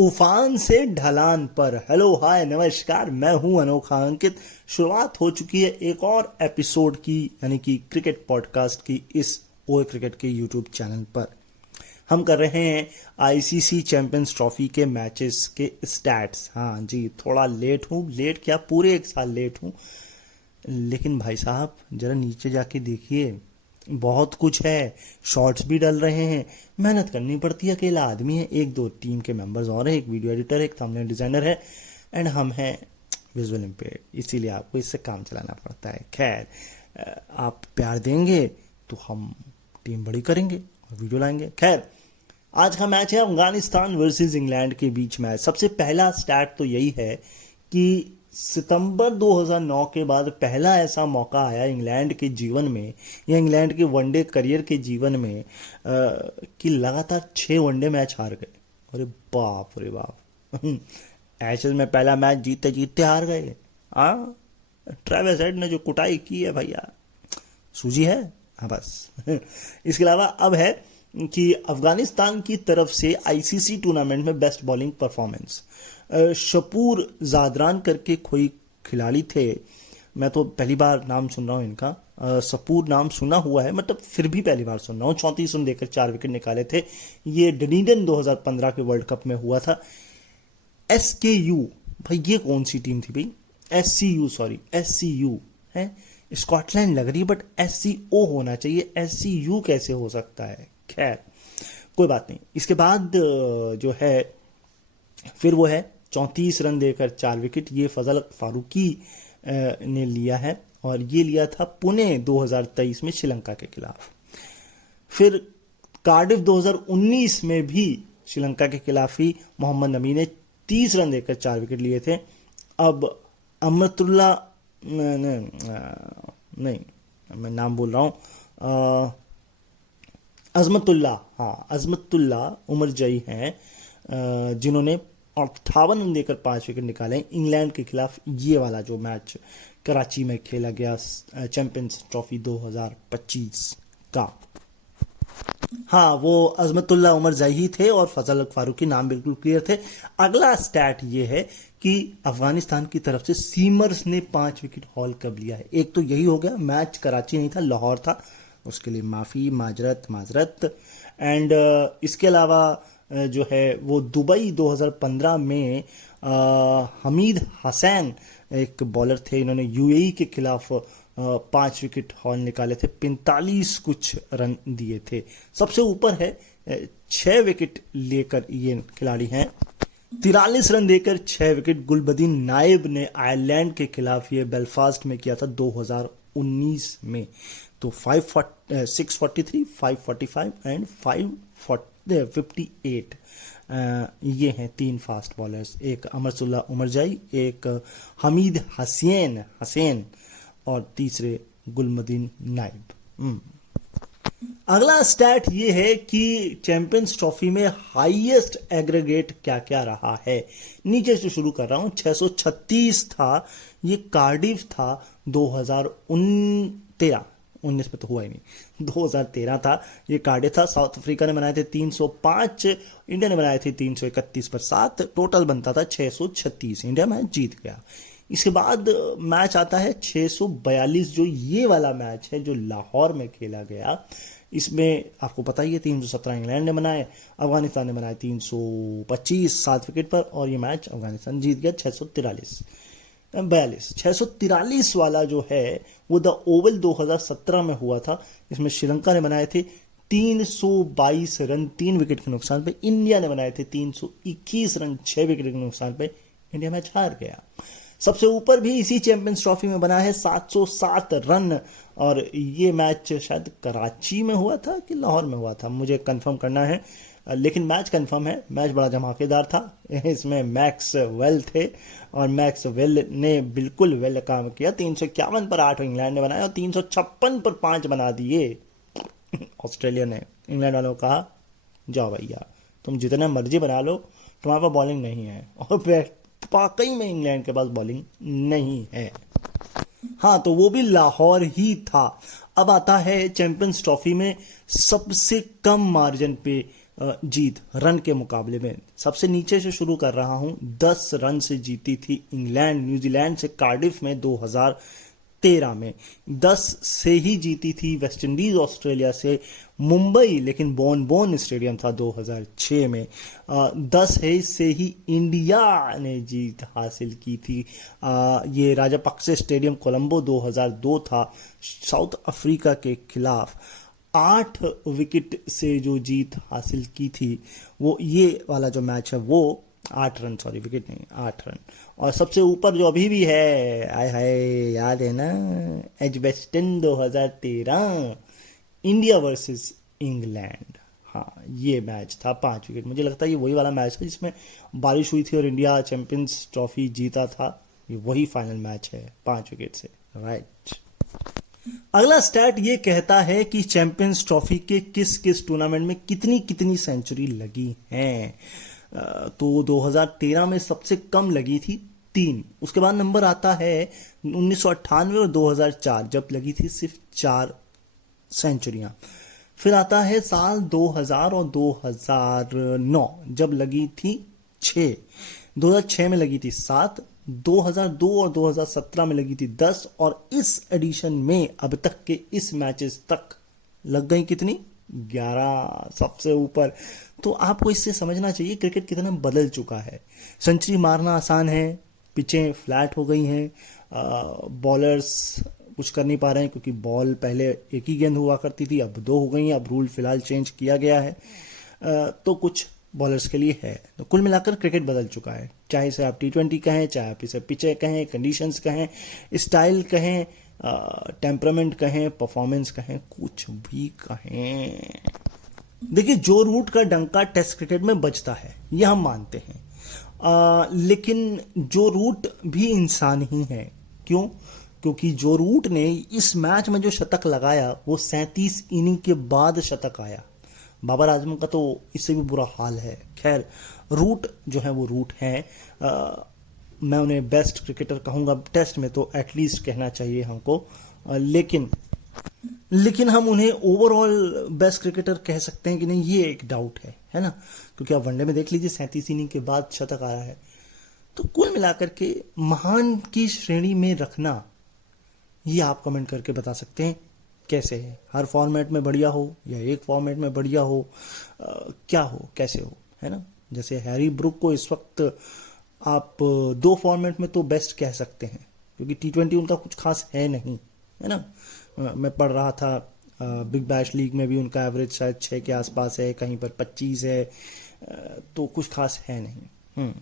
उफान से ढलान पर। हेलो हाय नमस्कार, मैं हूं अनोखा अंकित। शुरुआत हो चुकी है एक और एपिसोड की, यानी कि क्रिकेट पॉडकास्ट की, इस ओए क्रिकेट के यूट्यूब चैनल पर। हम कर रहे हैं आईसीसी चैंपियंस ट्रॉफी के मैचेस के स्टैट्स। हाँ जी, थोड़ा लेट हूँ, लेट क्या पूरे एक साल लेट हूँ। लेकिन भाई साहब जरा नीचे जाके देखिए, बहुत कुछ है। शॉर्ट्स भी डल रहे हैं, मेहनत करनी पड़ती है। अकेला आदमी है, एक दो टीम के मेंबर्स और हैं, एक वीडियो एडिटर है, एक थंबनेल डिजाइनर है, एंड हम हैं विजुअल इम्पेयर्ड, इसीलिए आपको इससे काम चलाना पड़ता है। खैर, आप प्यार देंगे तो हम टीम बड़ी करेंगे और वीडियो लाएंगे। खैर, आज का मैच है अफगानिस्तान वर्सेस इंग्लैंड के बीच मैच। सबसे पहला स्टैट तो यही है कि सितंबर 2009 के बाद पहला ऐसा मौका आया इंग्लैंड के जीवन में, या इंग्लैंड के वनडे करियर के जीवन में, कि लगातार 6 वनडे मैच हार गए। अरे बाप रे बाप एशेज में पहला मैच जीतते जीतते हार गए। हाँ, ट्रेविस हेड ने जो कुटाई की है भैया, सूझी है। हाँ बस इसके अलावा अब है कि अफगानिस्तान की तरफ से आईसीसी टूर्नामेंट में best bowling performance, Shapoor Zadran करके कोई खिलाड़ी थे। मैं तो पहली बार नाम सुन रहा हूँ इनका। सपूर नाम सुना हुआ है, मतलब फिर भी पहली बार सुन रहा हूँ। 34 रन देकर 4 विकेट निकाले थे। ये डनीडन 2015 के वर्ल्ड कप में हुआ था। एसकेयू, भाई ये कौन सी टीम थी भाई? एससीयू, सॉरी एससीयू है। स्कॉटलैंड लग रही है, बट एससीओ होना चाहिए। एससीयू कैसे हो सकता है? खैर कोई बात नहीं। इसके बाद जो है फिर वो है 34 रन देकर 4 विकेट। ये फजल फारूकी ने लिया है, और ये लिया था पुणे 2023 में श्रीलंका के खिलाफ। फिर कार्डिफ 2019 में भी श्रीलंका के खिलाफ ही मोहम्मद नबी ने 30 रन देकर 4 विकेट लिए थे। अब अमरतुल्ला, नहीं मैं नाम बोल रहा हूँ, अजमतुल्ला, हाँ अजमतुल्ला उमरजई हैं, जिन्होंने 58 रन देकर 5 विकेट निकाले इंग्लैंड के खिलाफ। ये वाला जो मैच कराची में खेला गया चैंपियंस ट्रॉफी 2025 का। हाँ, वो अजमतुल्ला उमरजई ही थे और फजल फारूकी नाम बिल्कुल क्लियर थे। अगला स्टैट ये है कि अफगानिस्तान की तरफ से सीमर्स ने 5 विकेट हॉल कब लिया है। एक तो यही हो गया, मैच कराची नहीं था, लाहौर था, उसके लिए माफ़ी, माजरत। एंड इसके अलावा जो है वो दुबई 2015 में हमीद हसैन एक बॉलर थे, इन्होंने यूएई के खिलाफ 5 विकेट हॉल निकाले थे, 45 कुछ रन दिए थे। सबसे ऊपर है 6 विकेट लेकर ये खिलाड़ी हैं, 43 रन देकर 6 विकेट। गुलबदीन नायब ने आयरलैंड के खिलाफ ये बेलफास्ट में किया था 2019 में। तो 643, 545 एंड 558 ये हैं 3 फास्ट बॉलर्स। एक अमरतुल्ला उमरजई, एक हमीद हसैन और तीसरे गुलबदीन नाइब। अगला स्टैट ये है कि चैंपियंस ट्रॉफी में हाईएस्ट एग्रीगेट क्या क्या रहा है। नीचे से शुरू कर रहा हूं। 636 था, ये कार्डिफ था 2013, 19 में तो हुआ ही नहीं, 2013 था, ये कार्डिफ था। साउथ अफ्रीका ने बनाए थे 305, इंडिया ने बनाए थे 331 पर 7, टोटल बनता था 636। इंडिया मैच जीत गया। इसके बाद मैच आता है 642, जो ये वाला मैच है जो लाहौर में खेला गया। इसमें आपको पता ही है 317 इंग्लैंड ने बनाए, अफगानिस्तान ने बनाए 325 7 विकेट पर, और ये मैच अफगानिस्तान जीत गया 643 वाला जो है वो द ओवल 2017 में हुआ था। इसमें श्रीलंका ने बनाए थे 322 रन 3 विकेट के नुकसान पे, इंडिया ने बनाए थे 321 रन 6 विकेट के नुकसान पे। इंडिया मैच हार गया। सबसे ऊपर भी इसी चैंपियंस ट्रॉफी में बना है 707 रन, और ये मैच शायद कराची में हुआ था कि लाहौर में हुआ था, मुझे कंफर्म करना है, लेकिन मैच कंफर्म है। मैच बड़ा धमाकेदार था। इसमें मैक्स वेल थे, और मैक्स वेल ने बिल्कुल वेल काम किया। 351 पर 8 इंग्लैंड ने बनाया और 356 पर 5 बना दिए ऑस्ट्रेलिया ने। इंग्लैंड वालों को कहा, जाओ भैया तुम जितना मर्जी बना लो, तुम्हारे पास बॉलिंग नहीं है। और वाकई में इंग्लैंड के पास बॉलिंग नहीं है। हाँ, तो वो भी लाहौर ही था। अब आता है चैंपियंस ट्रॉफी में सबसे कम मार्जिन पे जीत रन के मुकाबले में। सबसे नीचे से शुरू कर रहा हूं। 10 रन से जीती थी इंग्लैंड न्यूजीलैंड से कार्डिफ में 2013 में। 10 से ही जीती थी वेस्ट इंडीज ऑस्ट्रेलिया से मुंबई, लेकिन बोन स्टेडियम था 2006 में। 10 है से ही इंडिया ने जीत हासिल की थी। ये राजापक्से स्टेडियम कोलंबो 2002 था साउथ अफ्रीका के खिलाफ। 8 विकेट से जो जीत हासिल की थी, वो ये वाला जो मैच है वो 8 रन, सॉरी विकेट नहीं 8 रन। और सबसे ऊपर जो अभी भी है, आय हाय याद है ना, एजबेस्टन 2013 इंडिया वर्सेस इंग्लैंड। हाँ ये मैच था 5 विकेट। मुझे लगता है ये वही वाला मैच था जिसमें बारिश हुई थी और इंडिया चैंपियंस ट्रॉफी जीता था। ये वही फाइनल मैच है 5 विकेट से, राइट। अगला स्टैट ये कहता है कि चैंपियंस ट्रॉफी के किस किस टूर्नामेंट में कितनी कितनी सेंचुरी लगी हैं। तो 2013 में सबसे कम लगी थी 3। उसके बाद नंबर आता है 1998 और 2004 जब लगी थी सिर्फ 4 सेंचुरियां। फिर आता है साल 2000 और 2009 जब लगी थी 6। 2006 में लगी थी 7, 2002 और 2017 में लगी थी 10 और इस एडिशन में अब तक के इस मैचेस तक लग गई कितनी, 11 सबसे ऊपर। तो आपको इससे समझना चाहिए क्रिकेट कितना बदल चुका है। सेंचुरी मारना आसान है, पिचें फ्लैट हो गई हैं, बॉलर्स कुछ कर नहीं पा रहे हैं क्योंकि बॉल पहले एक ही गेंद हुआ करती थी, अब 2 हो गई हैं। अब रूल फिलहाल चेंज किया गया है, तो कुछ बॉलर्स के लिए है। तो कुल मिलाकर क्रिकेट बदल चुका है, चाहे इसे आप T20 कहें, चाहे आप इसे पिचे कहें, कंडीशंस कहें, स्टाइल कहें, टेम्परामेंट कहें, परफॉर्मेंस कहें, कुछ भी कहें। देखिए जो रूट का डंका टेस्ट क्रिकेट में बजता है ये हम मानते हैं, लेकिन जो रूट भी इंसान ही है। क्यों? क्योंकि जो रूट ने इस मैच में जो शतक लगाया वो 37 इनिंग के बाद शतक आया। बाबर आजम का तो इससे भी बुरा हाल है। खैर रूट जो है वो रूट है। मैं उन्हें बेस्ट क्रिकेटर कहूंगा टेस्ट में, तो एटलीस्ट कहना चाहिए हमको, लेकिन हम उन्हें ओवरऑल बेस्ट क्रिकेटर कह सकते हैं कि नहीं, ये एक डाउट है ना। क्योंकि आप वनडे में देख लीजिए 37 इनिंग के बाद शतक आया है। तो कुल मिलाकर के महान की श्रेणी में रखना, ये आप कमेंट करके बता सकते हैं कैसे है। हर फॉर्मेट में बढ़िया हो या एक फॉर्मेट में बढ़िया हो, क्या हो, कैसे हो, है ना। जैसे हैरी ब्रुक को इस वक्त आप 2 फॉर्मेट में तो बेस्ट कह सकते हैं क्योंकि T20 उनका कुछ खास है नहीं, है ना। मैं पढ़ रहा था बिग बैश लीग में भी उनका एवरेज शायद 6 के आसपास है, कहीं पर 25 है, तो कुछ खास है नहीं।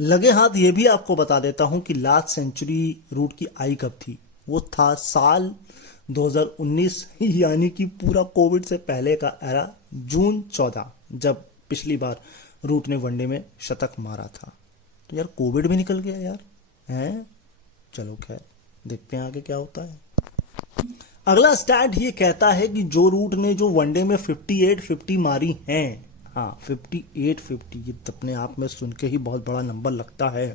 लगे हाथ ये भी आपको बता देता हूं कि लास्ट सेंचुरी रूट की आई कब थी। वो था साल 2019, यानी कि पूरा कोविड से पहले का एरा, जून 14, जब पिछली बार रूट ने वनडे में शतक मारा था। तो यार कोविड भी निकल गया यार, हैं। चलो खैर देखते हैं आगे क्या होता है। अगला स्टैट ये कहता है कि जो रूट ने जो वनडे में 58-50 मारी हैं, हाँ 58-50, ये अपने आप में सुन के ही बहुत बड़ा नंबर लगता है।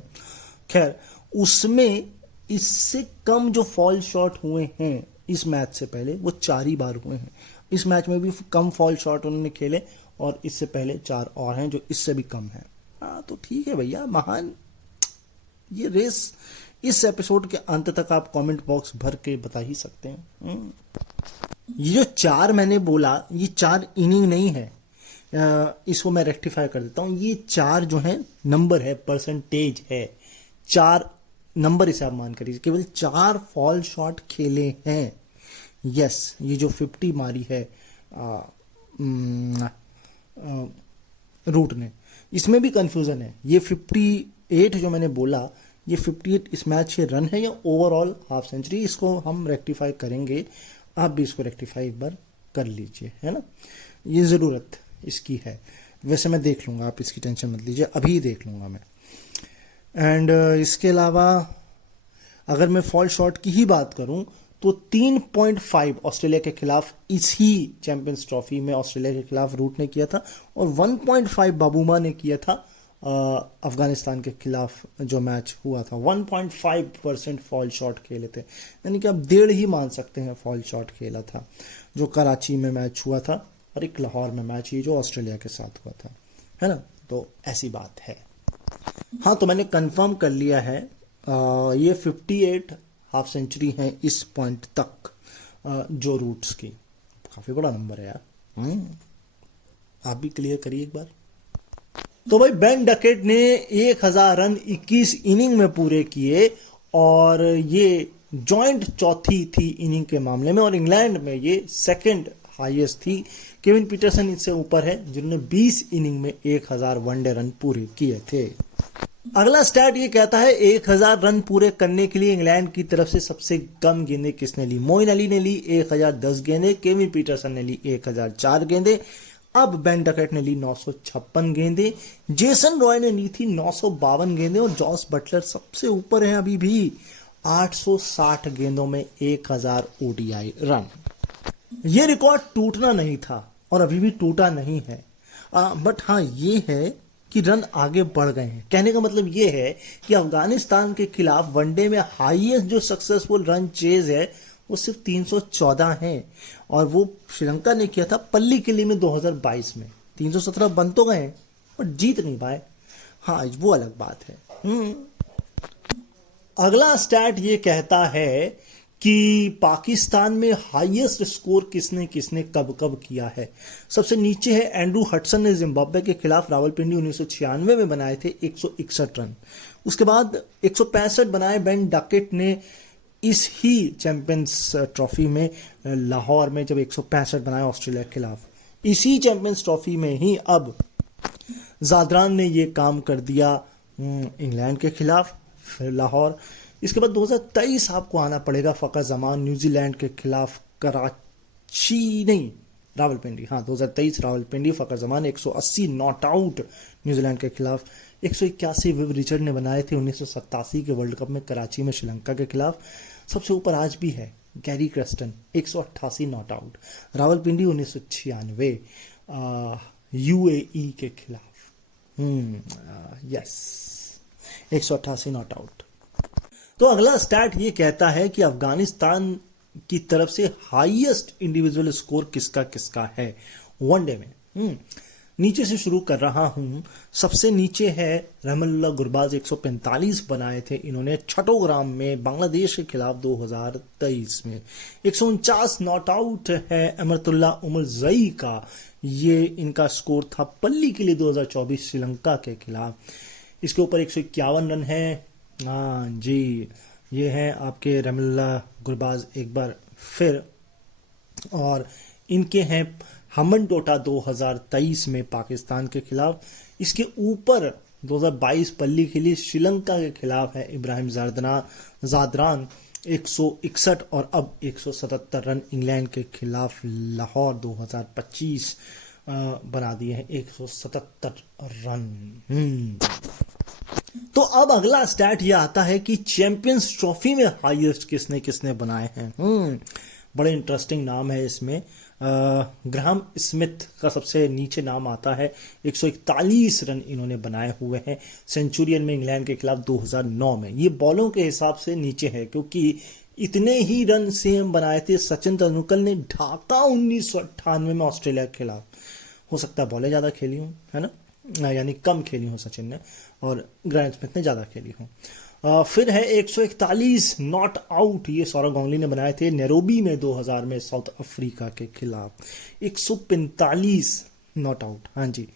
खैर उसमें इससे कम जो फॉल शॉट हुए हैं इस मैच से पहले वो 4 ही बार हुए हैं। इस मैच में भी कम फॉल शॉट उन्होंने खेले और इससे पहले 4 और हैं जो इससे भी कम है। हाँ तो ठीक है भैया, महान। ये रेस इस एपिसोड के अंत तक आप कमेंट बॉक्स भर के बता ही सकते हैं। ये जो 4 मैंने बोला, ये 4 इनिंग नहीं है, इसको मैं रेक्टिफाई कर देता हूं। ये 4 जो है नंबर है, परसेंटेज है। 4 नंबर इसे आप मान करिए, केवल 4 फॉल शॉट खेले हैं। यस, ये जो 50 मारी है रूट ने, इसमें भी कंफ्यूजन है। ये 58 जो मैंने बोला, ये 58 इस मैच के रन है या ओवरऑल हाफ सेंचुरी, इसको हम रेक्टिफाई करेंगे। आप भी इसको रेक्टिफाई एक बार कर लीजिए, है ना। ये ज़रूरत इसकी है। वैसे मैं देख लूँगा, आप इसकी टेंशन मत लीजिए, अभी देख लूँगा मैं। एंड इसके अलावा अगर मैं फॉल शॉट की ही बात करूं तो 3.5 ऑस्ट्रेलिया के खिलाफ इसी चैंपियंस ट्रॉफी में ऑस्ट्रेलिया के खिलाफ रूट ने किया था और 1.5 बाबूमा ने किया था अफगानिस्तान के खिलाफ जो मैच हुआ था। 1.5% फॉल शॉट खेले थे, यानी कि आप 1.5 ही मान सकते हैं फॉल शॉट खेला था जो कराची में मैच हुआ था। और एक लाहौर में मैच ये जो ऑस्ट्रेलिया के साथ हुआ था, है ना। तो ऐसी बात है। हाँ, तो मैंने कंफर्म कर लिया है, ये 58 हाफ सेंचुरी है इस पॉइंट तक जो रूट्स की। काफी बड़ा नंबर है यार। आप भी क्लियर करिए एक बार। तो भाई बेन डकेट ने 1000 रन 21 इनिंग में पूरे किए और ये जॉइंट चौथी थी इनिंग के मामले में, और इंग्लैंड में ये सेकंड हाईएस्ट थी। केविन पीटरसन इससे ऊपर है जिन्होंने 20 इनिंग में 1000 वनडे रन पूरे किए थे। अगला स्टैट ये कहता है 1000 रन पूरे करने के लिए इंग्लैंड की तरफ से सबसे कम गेंदें किसने ली। मोइन अली ने ली 1010 गेंदें, केविन पीटरसन ने ली 1004 गेंदें। अब बेन डकेट ने ली 956 गेंदें, जेसन रॉय ने ली थी 952 गेंदें, और जॉस बटलर सबसे ऊपर है अभी भी 860 गेंदों में 1000 ओडीआई रन। ये रिकॉर्ड टूटना नहीं था और अभी भी टूटा नहीं है, बट हाँ ये है कि रन आगे बढ़ गए हैं। कहने का मतलब ये है कि अफगानिस्तान के खिलाफ वनडे में हाईएस्ट जो सक्सेसफुल रन चेज है वो सिर्फ 314 है, और वो श्रीलंका ने किया था पल्ली किली में 2022 में। 317 बन तो गए पर जीत नहीं पाए। हाँ, वो अलग बात है। अगला स्टैट ये कहता है कि पाकिस्तान में हाईएस्ट स्कोर किसने किसने कब कब किया है। सबसे नीचे है एंड्रू हडसन ने जिम्बाब्वे के खिलाफ रावलपिंडी 1996 में बनाए थे 161 रन। उसके बाद 165 बनाए बेन डकेट ने इस ही चैंपियंस ट्रॉफी में लाहौर में, जब 165 बनाए ऑस्ट्रेलिया के खिलाफ। इसी चैंपियंस ट्रॉफी में ही अब जादरान ने ये काम कर दिया इंग्लैंड के खिलाफ, फिर लाहौर। इसके बाद 2023 आपको आना पड़ेगा, फ़खर जमान न्यूजीलैंड के खिलाफ कराची नहीं रावलपिंडी, हाँ 2023 Rawalpindi, Fakhar Zaman 180 not out New Zealand के खिलाफ। 181 विव रिचर्ड ने बनाए थे 1987 के वर्ल्ड कप में कराची में श्रीलंका के खिलाफ। सबसे ऊपर आज भी है Gary Kirsten 188 not out, Rawalpindi 1996 UAE के खिलाफ। Yes 188 not out. तो अगला स्टैट ये कहता है कि अफगानिस्तान की तरफ से हाईएस्ट इंडिविजुअल स्कोर किसका किसका है वनडे में। नीचे से शुरू कर रहा हूं। सबसे नीचे है रहमतुल्लाह गुरबाज 145 बनाए थे इन्होंने छठोग्राम में बांग्लादेश के खिलाफ 2023 में। 149 नॉट आउट है अमरतुल्ला उमर जई का, ये इनका स्कोर था पल्ली के लिए 2024 श्रीलंका के खिलाफ। इसके ऊपर 151 रन है। हाँ जी, ये है आपके रहमतुल्लाह गुरबाज एक बार फिर, और इनके हैं हमन टोटा 2023 में पाकिस्तान के खिलाफ। इसके ऊपर 2022 पल्ली के लिए श्रीलंका के खिलाफ है इब्राहिम जादरान 161, और अब 177 रन इंग्लैंड के खिलाफ लाहौर 2025 बना दिए हैं 177 रन। तो अब अगला स्टैट ये आता है कि चैंपियंस ट्रॉफी में हाईएस्ट किसने किसने बनाए हैं। बड़े इंटरेस्टिंग नाम है इसमें। ग्राहम स्मिथ का सबसे नीचे नाम आता है, 141 रन इन्होंने बनाए हुए हैं सेंचुरियन में इंग्लैंड के खिलाफ 2009 में। ये बॉलों के हिसाब से नीचे है क्योंकि इतने ही रन सेम बनाए थे सचिन तेंदुलकर ने ढाका 1998 में ऑस्ट्रेलिया के खिलाफ। हो सकता है बॉलें ज्यादा खेली हूं, है ना, यानी कम खेली हूं सचिन ने, और ग्राहम स्मिथ ने ज्यादा खेली हूं। फिर है 141 नॉट आउट, ये सौरव गांगुली ने बनाए थे नैरोबी में 2000 में साउथ अफ्रीका के खिलाफ। 145 नॉट आउट, हाँ जी,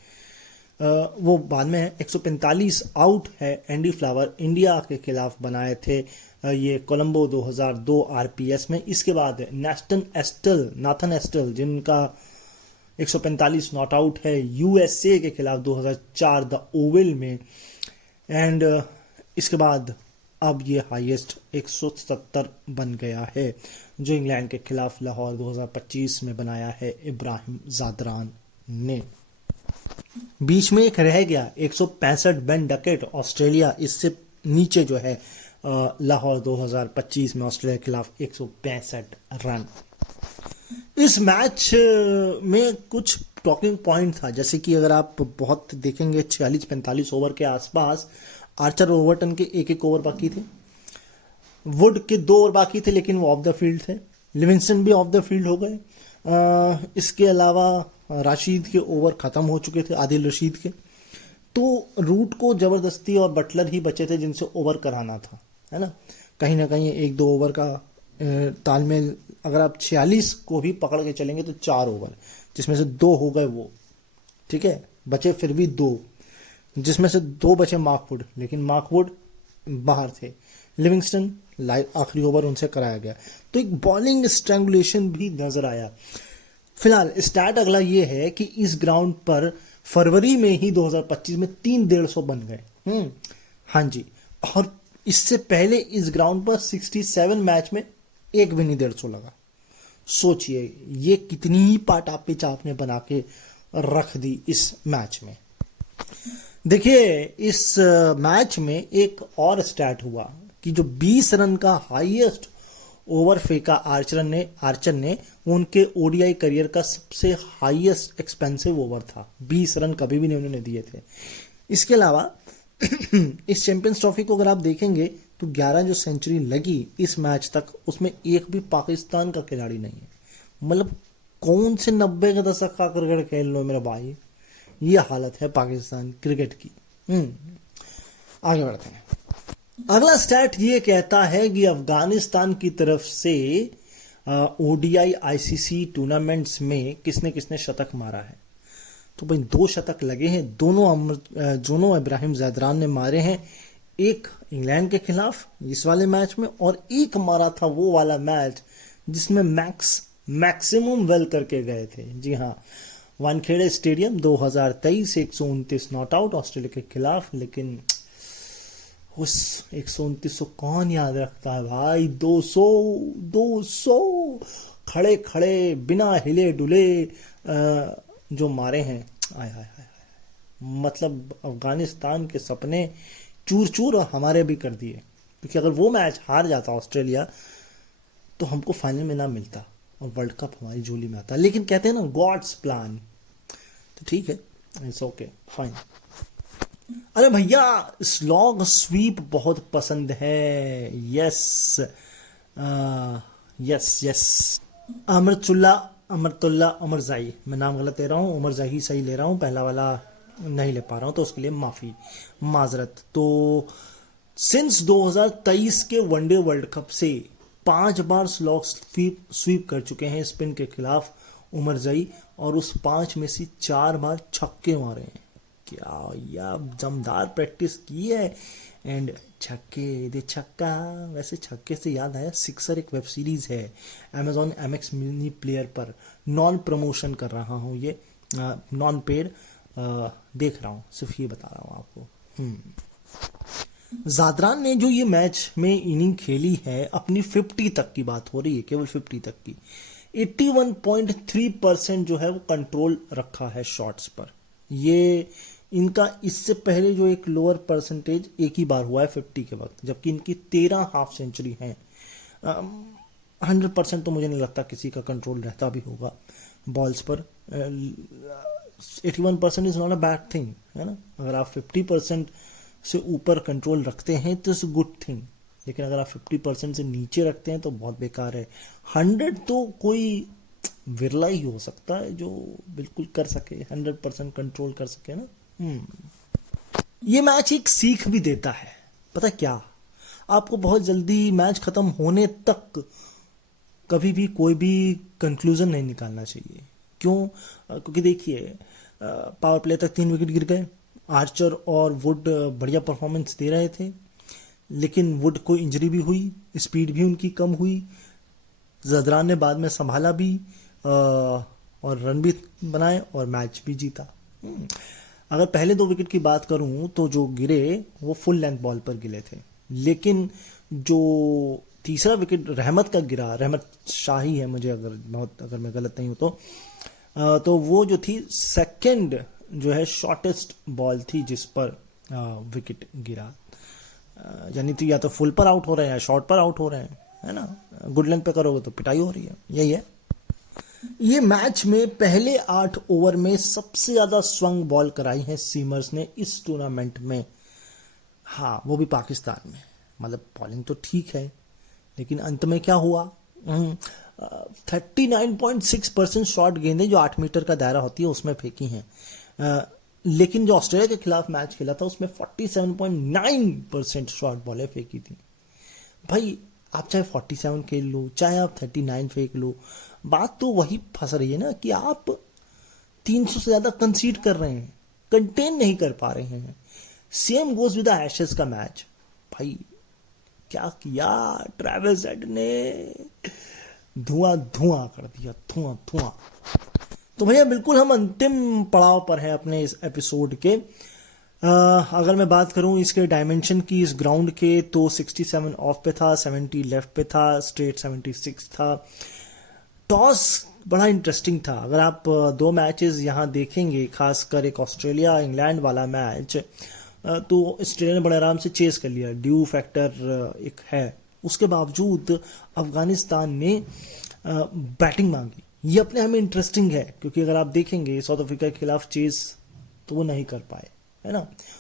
वो बाद में है। 145 आउट है एंडी फ्लावर इंडिया के खिलाफ बनाए थे, ये कोलंबो 2002 आरपीएस में। इसके बाद नाथन एस्टल जिनका 145 नॉट आउट है यूएसए के खिलाफ 2004 द ओवल में। एंड इसके बाद अब ये हाईएस्ट 170 बन गया है जो इंग्लैंड के खिलाफ लाहौर 2025 में बनाया है इब्राहिम जादरान ने। बीच में एक रह गया 165 बेन डकेट ऑस्ट्रेलिया, इससे नीचे जो है लाहौर 2025 में ऑस्ट्रेलिया के खिलाफ 165 रन। इस मैच में कुछ टॉकिंग पॉइंट था, जैसे कि अगर आप बहुत देखेंगे 46-45 ओवर के आसपास आर्चर ओवरटन के एक ओवर बाकी थे, वुड के 2 ओवर बाकी थे लेकिन वो ऑफ द फील्ड थे, लिविंगस्टन भी ऑफ द फील्ड हो गए। इसके अलावा राशिद के ओवर ख़त्म हो चुके थे, आदिल रशीद के। तो रूट को ज़बरदस्ती और बटलर ही बचे थे जिनसे ओवर कराना था, है ना। कहीं ना कहीं 1-2 ओवर का तालमेल, अगर आप 46 को भी पकड़ के चलेंगे तो 4 ओवर, जिसमें से 2 हो गए वो, ठीक है, बचे फिर भी 2, जिसमें से 2 बचे मार्कवुड, लेकिन मार्कवुड बाहर थे। लिविंगस्टन आखिरी ओवर उनसे कराया गया, तो एक बॉलिंग स्ट्रैंगुलेशन भी नजर आया। फिलहाल स्टार्ट अगला ये है कि इस ग्राउंड पर फरवरी में ही 2025 में 3 150 बन गए। हाँ जी, और इससे पहले इस ग्राउंड पर 67 मैच में एक भी नहीं 150 लगा। सोचिए ये कितनी ही पाटा पिच आपने बना के रख दी इस मैच में। देखिए इस मैच में एक और स्टैट हुआ कि जो 20 रन का हाईएस्ट ओवर फेंका आर्चर ने उनके ओडीआई करियर का सबसे हाईएस्ट एक्सपेंसिव ओवर था। 20 रन कभी भी नहीं उन्होंने दिए थे। इसके अलावा इस चैंपियंस ट्रॉफी को अगर आप देखेंगे तो 11 जो सेंचुरी लगी इस मैच तक, उसमें एक भी पाकिस्तान का खिलाड़ी नहीं है। मतलब कौन से 90 के दशक का क्रिकेट खेल लो मेरे भाई, ये हालत है पाकिस्तान क्रिकेट की। आगे बढ़ते हैं। अगला स्टैट ये कहता है कि अफगानिस्तान की तरफ से ओडीआई आईसीसी टूर्नामेंट्स में किसने किसने शतक मारा है। तो भाई 2 शतक लगे हैं, दोनों इब्राहिम ज़ैदरान ने मारे हैं। एक इंग्लैंड के खिलाफ इस वाले मैच में, और एक मारा था वो वाला मैच जिसमें मैक्सिमम वेल करके गए थे। जी हाँ, Wankhede stadium 2023 129 not out Australia के खिलाफ। लेकिन उस 129 को कौन याद रखता है भाई। 200 खड़े खड़े बिना हिले डुले जो मारे हैं। आय हाय हाय, मतलब अफगानिस्तान के सपने चूर चूर और हमारे भी कर दिए। क्योंकि अगर वो मैच हार जाता ऑस्ट्रेलिया तो हमको फाइनल में ना मिलता और वर्ल्ड कप हमारी झोली में आता। लेकिन कहते हैं ना गॉड्स प्लान, तो ठीक है, इट्स ओके फाइन। अरे भैया स्लॉग स्वीप बहुत पसंद है। यस यस यस, अमरतुल्ला अमरजाई, मैं नाम गलत ले रहा हूँ, उमरजाई सही ले रहा हूँ, पहला वाला नहीं ले पा रहा हूँ, तो उसके लिए माजरत। तो सिंस 2023 के वनडे वर्ल्ड कप से 5 बार स्लॉग स्वीप कर चुके हैं स्पिन के खिलाफ उमरजाई, और उस 5 में से 4 बार छक्के मारे हैं। क्या या दमदार प्रैक्टिस की है। एंड छक्के दे छक्का, वैसे छक्के से याद आया, सिक्सर एक वेब सीरीज है Amazon MX मिनी प्लेयर पर, नॉन प्रमोशन कर रहा हूँ, ये नॉन पेड देख रहा हूँ, सिर्फ ये बता रहा हूँ आपको। ज़ादरान ने जो ये मैच में इनिंग खेली है, अपनी 50 तक की बात हो रही है, केवल 50 तक की, 81.3% जो है वो कंट्रोल रखा है शॉट्स पर। ये इनका इससे पहले जो एक लोअर परसेंटेज एक ही बार हुआ है 50 के वक्त, जबकि इनकी 13 हाफ सेंचुरी हैं। 100% तो मुझे नहीं लगता किसी का कंट्रोल रहता भी होगा बॉल्स पर। 81% is not a bad thing, है ना। अगर आप 50% से ऊपर कंट्रोल रखते हैं तो इट्स गुड थिंग, लेकिन अगर आप 50% से नीचे रखते हैं तो बहुत बेकार है। 100 तो कोई विरला ही हो सकता है जो बिल्कुल कर सके, 100% कंट्रोल कर सके ना। ये मैच एक सीख भी देता है, पता क्या, आपको बहुत जल्दी मैच खत्म होने तक कभी भी कोई भी कंक्लूजन नहीं निकालना चाहिए। क्यों? क्योंकि देखिए पावर प्ले तक 3 विकेट गिर गए, आर्चर और वुड बढ़िया परफॉर्मेंस दे रहे थे, लेकिन वुड को इंजरी भी हुई, स्पीड भी उनकी कम हुई। ज़दरान ने बाद में संभाला भी और रन भी बनाए और मैच भी जीता। अगर पहले 2 विकेट की बात करूं तो जो गिरे वो फुल लेंथ बॉल पर गिरे थे, लेकिन जो तीसरा विकेट रहमत का गिरा, रहमत शाही है मुझे अगर मैं गलत नहीं हूं तो वो जो थी सेकंड जो है शॉर्टेस्ट बॉल थी जिस पर विकेट गिरा। यानी तो या तो फुल पर आउट हो रहे हैं या शॉर्ट पर आउट हो रहे हैं, है ना। गुड लेंथ पे करोगे तो पिटाई हो रही है, यही है। ये मैच में पहले 8 ओवर में सबसे ज्यादा स्वंग बॉल कराई है सीमर्स ने इस टूर्नामेंट में। हाँ, वो भी पाकिस्तान में। मतलब बॉलिंग तो ठीक है, लेकिन अंत में क्या हुआ, 39.6% शॉट गेंदें जो 8 मीटर का दायरा होती है उसमें फेंकी हैं। लेकिन जो ऑस्ट्रेलिया के खिलाफ मैच खेला था उसमें 47.9% शॉट बॉलें फेंकी थी। भाई आप चाहे 47 खेल लो, चाहे आप 39 फेंक लो, बात तो वही फंस रही है ना कि आप 300 से ज्यादा कंसीड कर रहे हैं, कंटेन नहीं कर पा रहे हैं। Same goes with the Ashes का मैच। भाई क्या किया ट्रेविस हेड ने, धुआं धुआं कर दिया, धुआं धुआं। तो भैया बिल्कुल हम अंतिम पड़ाव पर हैं अपने इस एपिसोड के। अगर मैं बात करूं इसके डायमेंशन की इस ग्राउंड के, तो 67 ऑफ पे था, 70 लेफ्ट पे था, स्ट्रेट 76 था। टॉस बड़ा इंटरेस्टिंग था। अगर आप दो मैचेस यहां देखेंगे, खासकर एक ऑस्ट्रेलिया इंग्लैंड वाला मैच, तो ऑस्ट्रेलिया ने बड़े आराम से चेस कर लिया, ड्यू फैक्टर एक है, उसके बावजूद अफगानिस्तान ने बैटिंग मांगी। ये अपने हमें इंटरेस्टिंग है, क्योंकि अगर आप देखेंगे साउथ अफ्रीका के खिलाफ चेस तो वो नहीं कर पाए, है ना।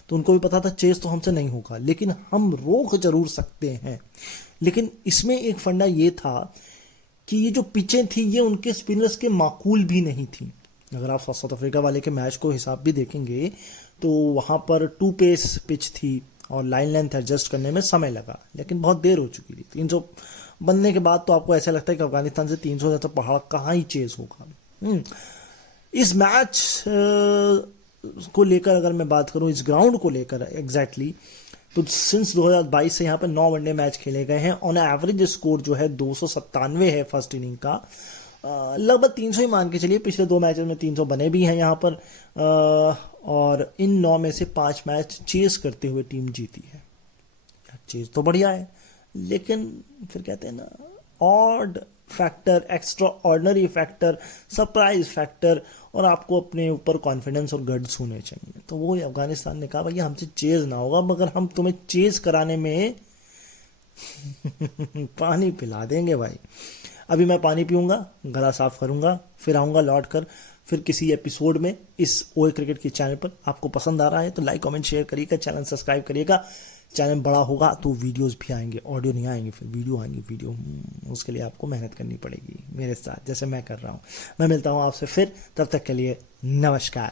तो उनको भी पता था चेस तो हमसे नहीं होगा, लेकिन हम रोक जरूर सकते हैं। लेकिन इसमें एक फंडा ये था कि ये जो पिचें थी ये उनके स्पिनर्स के माकूल भी नहीं थी। अगर आप साउथ अफ्रीका वाले के मैच को हिसाब भी देखेंगे तो वहां पर 2 पेस पिच थी और लाइन लेंथ एडजस्ट करने में समय लगा, लेकिन बहुत देर हो चुकी थी। 300 बनने के बाद तो आपको ऐसा लगता है कि अफगानिस्तान से 300 ज्यादा पहाड़ कहाँ ही चेज होगा। इस मैच को लेकर अगर मैं बात करूं, इस ग्राउंड को लेकर एग्जैक्टली, तो सिंस 2022 से यहाँ पर 9 वनडे मैच खेले गए हैं। ऑन एवरेज स्कोर जो है 297 है फर्स्ट इनिंग का। लगभग 300 ही मान के चलिए, पिछले 2 मैचेस में 300 बने भी हैं यहाँ पर। और इन 9 में से 5 मैच चेस करते हुए टीम जीती है। चेस तो बढ़िया है, लेकिन फिर कहते हैं ना, odd factor, extra ordinary factor, surprise factor, और आपको अपने ऊपर कॉन्फिडेंस और गट्स होने चाहिए। तो वो अफगानिस्तान ने कहा भैया हमसे चेज ना होगा, मगर हम तुम्हें चेज कराने में पानी पिला देंगे भाई। अभी मैं पानी पीऊंगा, गला साफ करूंगा, फिर आऊंगा लौट कर फिर किसी एपिसोड में इस ओए क्रिकेट के चैनल पर। आपको पसंद आ रहा है तो लाइक कमेंट शेयर करिएगा, चैनल सब्सक्राइब करिएगा। चैनल बड़ा होगा तो वीडियोस भी आएंगे, ऑडियो नहीं आएंगे, फिर वीडियो आएंगे। वीडियो उसके लिए आपको मेहनत करनी पड़ेगी मेरे साथ, जैसे मैं कर रहा हूँ। मैं मिलता हूँ आपसे फिर, तब तक के लिए नमस्कार।